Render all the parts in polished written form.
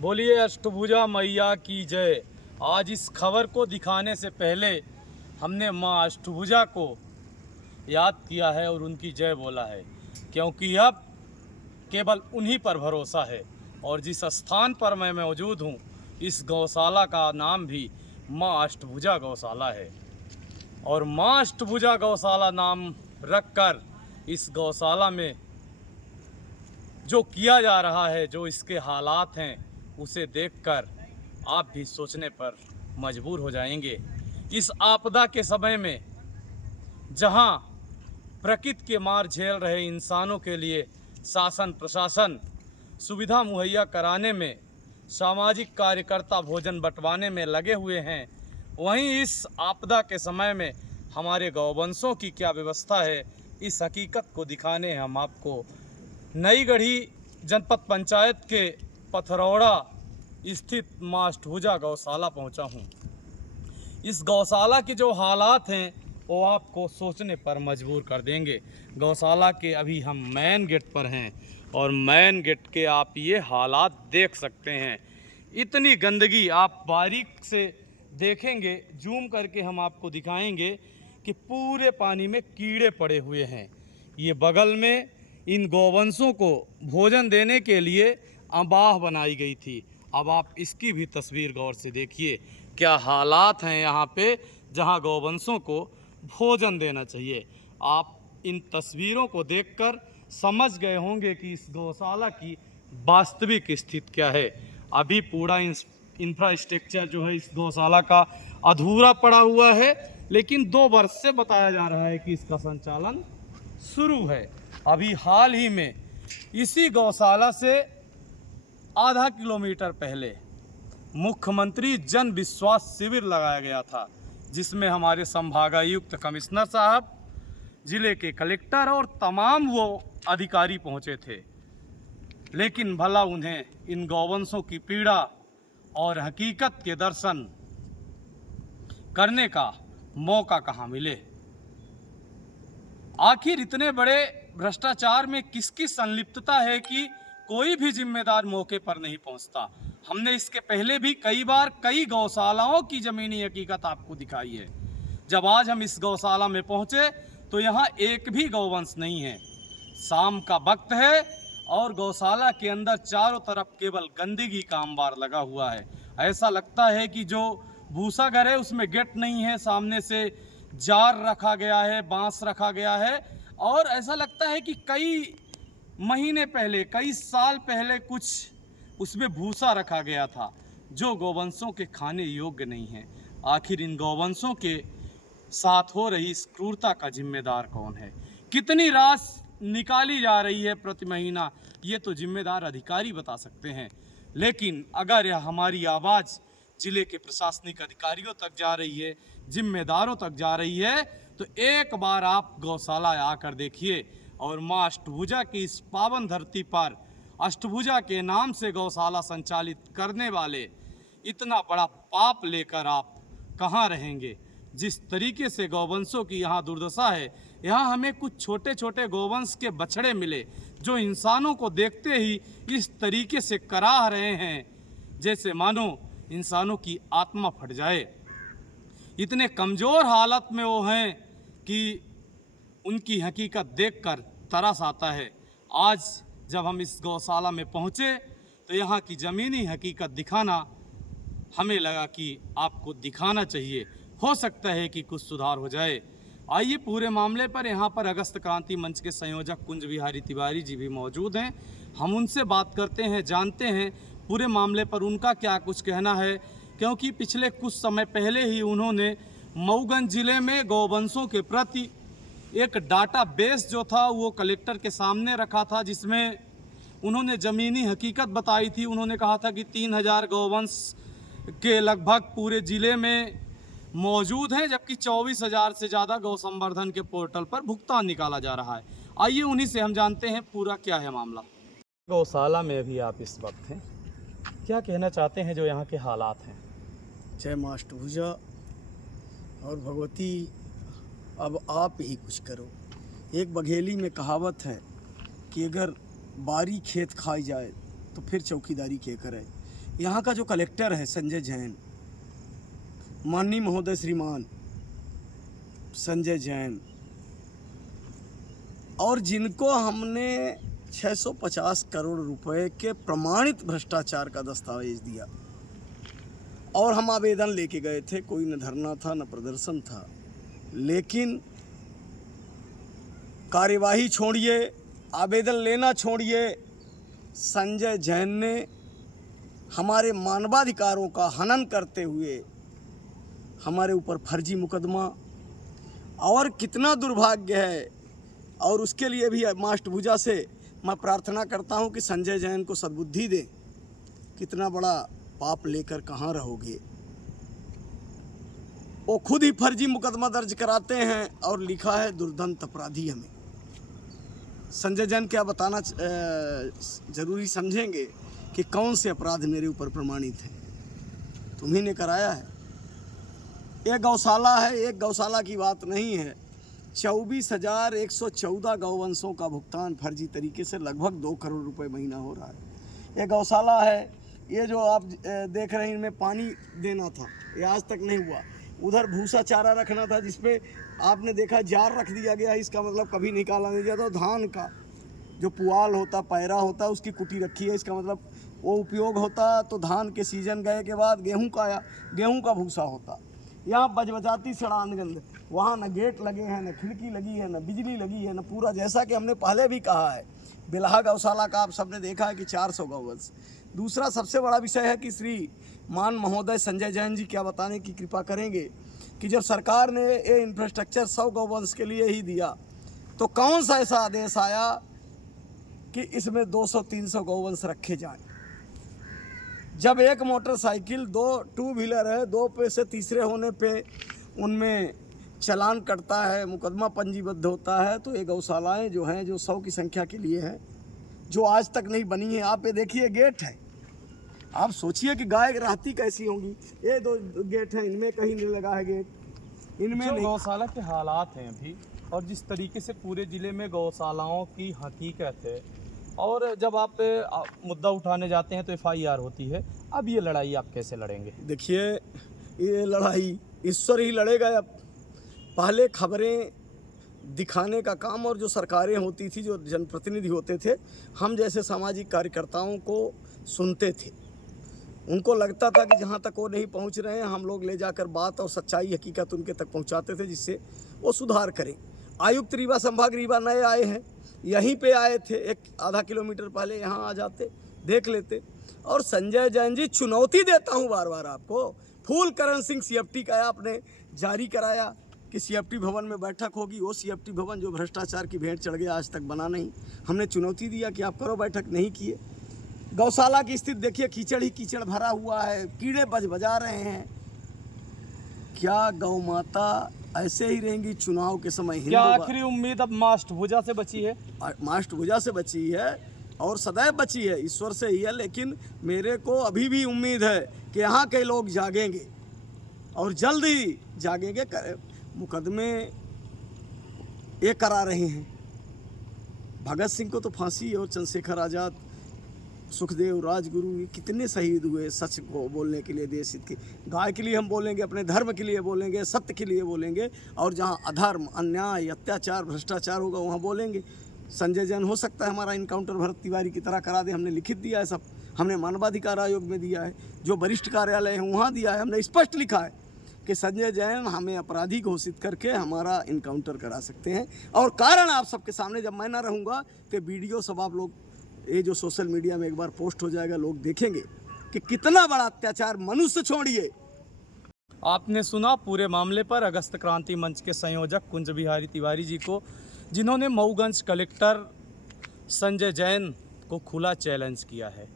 बोलिए अष्टभुजा मैया की जय। आज इस खबर को दिखाने से पहले हमने माँ अष्टभुजा को याद किया है और उनकी जय बोला है, क्योंकि अब केवल उन्हीं पर भरोसा है। और जिस स्थान पर मैं मौजूद हूँ, इस गौशाला का नाम भी माँ अष्टभुजा गौशाला है। और माँ अष्टभुजा गौशाला नाम रखकर इस गौशाला में जो किया जा रहा है, जो इसके हालात हैं, उसे देखकर आप भी सोचने पर मजबूर हो जाएंगे। इस आपदा के समय में जहां प्रकृति के मार झेल रहे इंसानों के लिए शासन प्रशासन सुविधा मुहैया कराने में, सामाजिक कार्यकर्ता भोजन बंटवाने में लगे हुए हैं, वहीं इस आपदा के समय में हमारे गौवंशों की क्या व्यवस्था है, इस हकीकत को दिखाने हम आपको नई गढ़ी जनपद पंचायत के पथरौड़ा स्थित माँ अष्टभुजा गौशाला पहुंचा हूं। इस गौशाला के जो हालात हैं वो आपको सोचने पर मजबूर कर देंगे। गौशाला के अभी हम मेन गेट पर हैं और मेन गेट के आप ये हालात देख सकते हैं। इतनी गंदगी आप बारीक से देखेंगे, जूम करके हम आपको दिखाएंगे कि पूरे पानी में कीड़े पड़े हुए हैं। ये बगल में इन गौवंशों को भोजन देने के लिए अम्बाह बनाई गई थी। अब आप इसकी भी तस्वीर गौर से देखिए, क्या हालात हैं यहाँ पे जहाँ गौवंशों को भोजन देना चाहिए। आप इन तस्वीरों को देखकर समझ गए होंगे कि इस गौशाला की वास्तविक स्थिति क्या है। अभी पूरा इंफ्रास्ट्रक्चर जो है इस गौशाला का अधूरा पड़ा हुआ है, लेकिन 2 वर्ष से बताया जा रहा है कि इसका संचालन शुरू है। अभी हाल ही में इसी गौशाला से आधा किलोमीटर पहले मुख्यमंत्री जन विश्वास शिविर लगाया गया था, जिसमें हमारे संभागायुक्त कमिश्नर साहब, जिले के कलेक्टर और तमाम वो अधिकारी पहुंचे थे। लेकिन भला उन्हें इन गौवंशों की पीड़ा और हकीकत के दर्शन करने का मौका कहाँ मिले। आखिर इतने बड़े भ्रष्टाचार में किसकी संलिप्तता है कि कोई भी जिम्मेदार मौके पर नहीं पहुंचता। हमने इसके पहले भी कई बार कई गौशालाओं की जमीनी हकीकत आपको दिखाई है। जब आज हम इस गौशाला में पहुंचे तो यहाँ एक भी गौवंश नहीं है। शाम का वक्त है और गौशाला के अंदर चारों तरफ केवल गंदगी का अंबार लगा हुआ है। ऐसा लगता है कि जो भूसा घर है उसमें गेट नहीं है, सामने से जार रखा गया है, बांस रखा गया है, और ऐसा लगता है कि कई महीने पहले, कई साल पहले कुछ उसमें भूसा रखा गया था जो गौवंशों के खाने योग्य नहीं है। आखिर इन गौवंशों के साथ हो रही इस क्रूरता का जिम्मेदार कौन है? कितनी राशि निकाली जा रही है प्रति महीना, ये तो जिम्मेदार अधिकारी बता सकते हैं। लेकिन अगर यह हमारी आवाज़ जिले के प्रशासनिक अधिकारियों तक जा रही है, जिम्मेदारों तक जा रही है, तो एक बार आप गौशाला आकर देखिए और माँ अष्टभुजा की इस पावन धरती पर अष्टभुजा के नाम से गौशाला संचालित करने वाले इतना बड़ा पाप लेकर आप कहाँ रहेंगे। जिस तरीके से गौवंशों की यहाँ दुर्दशा है, यहाँ हमें कुछ छोटे छोटे गौवंश के बछड़े मिले जो इंसानों को देखते ही इस तरीके से कराह रहे हैं जैसे मानो इंसानों की आत्मा फट जाए। इतने कमज़ोर हालत में वो हैं कि उनकी हकीकत देखकर तरस आता है। आज जब हम इस गौशाला में पहुँचे तो यहाँ की ज़मीनी हकीकत दिखाना हमें लगा कि आपको दिखाना चाहिए, हो सकता है कि कुछ सुधार हो जाए। आइए पूरे मामले पर यहाँ पर अगस्त क्रांति मंच के संयोजक कुंज बिहारी तिवारी जी भी मौजूद हैं। हम उनसे बात करते हैं, जानते हैं पूरे मामले पर उनका क्या कुछ कहना है, क्योंकि पिछले कुछ समय पहले ही उन्होंने मऊगंज जिले में गौवंशों के प्रति एक डाटा बेस जो था वो कलेक्टर के सामने रखा था, जिसमें उन्होंने ज़मीनी हकीकत बताई थी। उन्होंने कहा था कि 3000 गौवंश के लगभग पूरे ज़िले में मौजूद हैं, जबकि 24,000 से ज़्यादा गौ संवर्धन के पोर्टल पर भुगतान निकाला जा रहा है। आइए उन्हीं से हम जानते हैं पूरा क्या है मामला। गौशाला में अभी आप इस वक्त हैं, क्या कहना चाहते हैं जो यहाँ के हालात हैं? जय माँ अष्टभुजा और भगवती, अब आप ही कुछ करो। एक बघेली में कहावत है कि अगर बारी खेत खाई जाए तो फिर चौकीदारी क्या करे। यहाँ का जो कलेक्टर है संजय जैन, माननीय महोदय श्रीमान संजय जैन, और जिनको हमने 650 करोड़ रुपए के प्रमाणित भ्रष्टाचार का दस्तावेज दिया और हम आवेदन लेके गए थे, कोई न धरना था न प्रदर्शन था, लेकिन कार्यवाही छोड़िए, आवेदन लेना छोड़िए, संजय जैन ने हमारे मानवाधिकारों का हनन करते हुए हमारे ऊपर फर्जी मुकदमा, और कितना दुर्भाग्य है, और उसके लिए भी माँ अष्टभुजा से मैं प्रार्थना करता हूं कि संजय जैन को सद्बुद्धि दे। कितना बड़ा पाप लेकर कहाँ रहोगे। वो खुद ही फर्जी मुकदमा दर्ज कराते हैं और लिखा है दुर्दांत अपराधी हमें। संजय जैन क्या बताना जरूरी समझेंगे कि कौन से अपराध मेरे ऊपर प्रमाणित हैं। तुम्ही ने कराया है। एक गौशाला है, एक गौशाला की बात नहीं है, 24,114 गौवंशों का भुगतान फर्जी तरीके से लगभग 2 करोड़ रुपए महीना हो रहा है। ये गौशाला है, ये जो आप देख रहे हैं, इनमें पानी देना था, ये आज तक नहीं हुआ। उधर भूसा चारा रखना था, जिसपे आपने देखा जार रख दिया गया, इसका मतलब कभी निकाला नहीं जाता। तो धान का जो पुआल होता, पैरा होता, उसकी कुटी रखी है, इसका मतलब वो उपयोग होता। तो धान के सीजन गए के बाद गेहूं का आया, गेहूं का भूसा होता। यहाँ बजबजाती सड़ान गंध, वहाँ न गेट लगे हैं, न खिड़की लगी है, न बिजली लगी है, न पूरा, जैसा कि हमने पहले भी कहा है, बिल्हा गौशाला का आप सबने देखा है कि 400 गौवंश। दूसरा सबसे बड़ा विषय है कि श्री मान महोदय संजय जैन जी क्या बताने की कृपा करेंगे कि जब सरकार ने ये इंफ्रास्ट्रक्चर 100 गौवंश के लिए ही दिया, तो कौन सा ऐसा आदेश आया कि इसमें 200-300 गौवंश रखे जाएं। जब एक मोटरसाइकिल, 2 टू व्हीलर है, 2 पे से तीसरे होने पे उनमें चालान कटता है, मुकदमा पंजीबद्ध होता है। तो ये गौशालाएँ जो हैं, जो 100 की संख्या के लिए हैं, जो आज तक नहीं बनी है। आप ये देखिए, गेट है, आप सोचिए कि गाय रहती कैसी होंगी। ये 2 गेट हैं, इनमें कहीं नहीं लगा है गेट, इनमें जो नहीं। गौशाला के हालात हैं अभी, और जिस तरीके से पूरे ज़िले में गौशालाओं की हकीकत है, और जब आप मुद्दा उठाने जाते हैं तो FIR होती है, अब ये लड़ाई आप कैसे लड़ेंगे? देखिए, ये लड़ाई ईश्वर ही लड़ेगा। अब पहले खबरें दिखाने का काम, और जो सरकारें होती थी, जो जनप्रतिनिधि होते थे, हम जैसे सामाजिक कार्यकर्ताओं को सुनते थे। उनको लगता था कि जहाँ तक वो नहीं पहुँच रहे हैं, हम लोग ले जाकर बात और सच्चाई हकीकत उनके तक पहुँचाते थे, जिससे वो सुधार करें। आयुक्त रीवा, संभाग रीवा नए आए हैं, यहीं पे आए थे, 1-आधा किलोमीटर पहले यहाँ आ जाते, देख लेते। और संजय जैन जी, चुनौती देता हूँ बार बार आपको, फूल करण सिंह CFT का आपने जारी कराया कि CFT भवन में बैठक होगी। वो CFT भवन जो भ्रष्टाचार की भेंट चढ़ गया, आज तक बना नहीं। हमने चुनौती दिया कि आप करो बैठक, नहीं किए। गौशाला की स्थिति देखिए, कीचड़ ही कीचड़ भरा हुआ है, कीड़े बजा रहे हैं। क्या गौ माता ऐसे ही रहेंगी चुनाव के समय? क्या आखिरी उम्मीद अब माँ अष्टभुजा से बची है? माँ अष्टभुजा से बची है और सदैव बची है, ईश्वर से ही है। लेकिन मेरे को अभी भी उम्मीद है कि यहाँ के लोग जागेंगे और जल्द ही जागेंगे। मुकदमे ये करा रहे हैं। भगत सिंह को तो फांसी, और चंद्रशेखर आज़ाद, सुखदेव, राजगुरु, ये कितने शहीद हुए सच को बोलने के लिए, देश हित की, गाय के लिए हम बोलेंगे, अपने धर्म के लिए बोलेंगे, सत्य के लिए बोलेंगे। और जहाँ अधर्म, अन्याय, अत्याचार, भ्रष्टाचार होगा, वहाँ बोलेंगे। संजय जैन हो सकता है हमारा इनकाउंटर भरत तिवारी की तरह करा दे, हमने लिखित दिया है सब, हमने मानवाधिकार आयोग में दिया है, जो वरिष्ठ कार्यालय है वहाँ दिया है। हमने स्पष्ट लिखा है कि संजय जैन हमें अपराधी घोषित करके हमारा इनकाउंटर करा सकते हैं। और कारण आप सबके सामने, जब मैं ना रहूँगा तो वीडियो सब आप लोग, ये जो सोशल मीडिया में एक बार पोस्ट हो जाएगा, लोग देखेंगे कि कितना बड़ा अत्याचार। मनुष्य छोड़िए। आपने सुना पूरे मामले पर अगस्त क्रांति मंच के संयोजक कुंज बिहारी तिवारी जी को, जिन्होंने मऊगंज कलेक्टर संजय जैन को खुला चैलेंज किया है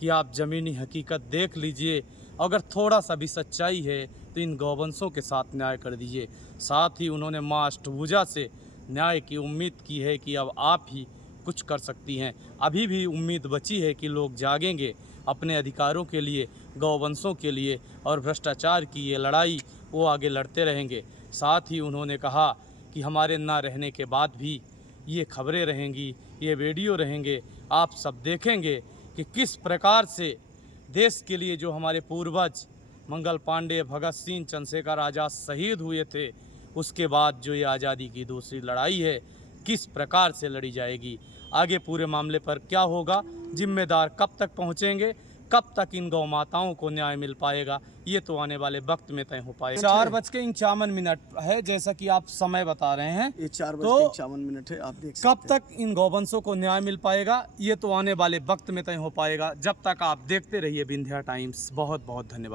कि आप ज़मीनी हकीकत देख लीजिए, अगर थोड़ा सा भी सच्चाई है तो इन गौवंशों के साथ न्याय कर दीजिए। साथ ही उन्होंने माँ अष्टभुजा से न्याय की उम्मीद की है कि अब आप ही कुछ कर सकती हैं। अभी भी उम्मीद बची है कि लोग जागेंगे अपने अधिकारों के लिए, गौवंशों के लिए, और भ्रष्टाचार की ये लड़ाई वो आगे लड़ते रहेंगे। साथ ही उन्होंने कहा कि हमारे ना रहने के बाद भी ये खबरें रहेंगी, ये वीडियो रहेंगे, आप सब देखेंगे कि किस प्रकार से देश के लिए जो हमारे पूर्वज मंगल पांडे, भगत सिंह, चंद्रशेखर आज़ाद शहीद हुए थे, उसके बाद जो ये आज़ादी की दूसरी लड़ाई है किस प्रकार से लड़ी जाएगी, आगे पूरे मामले पर क्या होगा, जिम्मेदार कब तक पहुंचेंगे, कब तक इन गौ माताओं को न्याय मिल पाएगा, ये तो आने वाले वक्त में तय हो पाएगा। 4:51 है जैसा कि आप समय बता रहे हैं। ये 4:51 है, आप देख सकते कब तक इन गौवंशों को न्याय मिल पाएगा, ये तो आने वाले वक्त में तय हो पाएगा। जब तक आप देखते रहिए विंध्या टाइम्स। बहुत बहुत धन्यवाद।